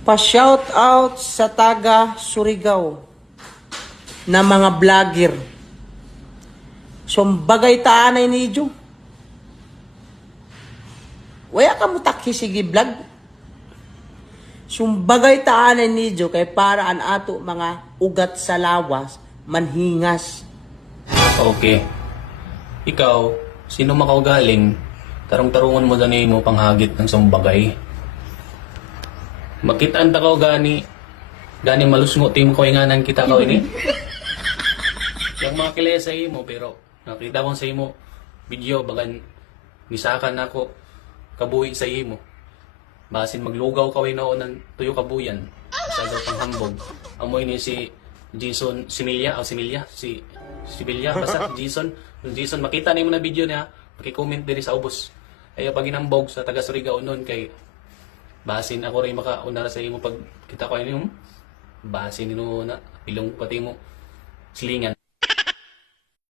Pa-shout out sa taga Surigao na mga vlogger. Sumbagay taanay ni Jo. Waya ka mo takhi sige vlog. Sumbagay taanay ni Jo kay para an ato mga ugat sa lawas manhingas. Okay. Ikaw, sino makaugaling, tarong-tarungan mo dani mo panghagit ng sumbagay. Makitaan ta ka gani malusngo ti mo kainganan kita ka ini. Yung mga kilaya sa imo pero nakita ko sa imo video bagan misakan ako kabuhi sa imo. Basin maglugaw ka noon ng tuyo kabuyan. Sa pang hambog. Amoy ni si Jason Similia si Villa basta Jason makita nimo na video niya, paki-comment diri sa ubos. Ay pag inambog sa taga Surigao noon kay basin ako rin makauna sa imo pag kita ko ini basin nino na pilong pati mo silingan.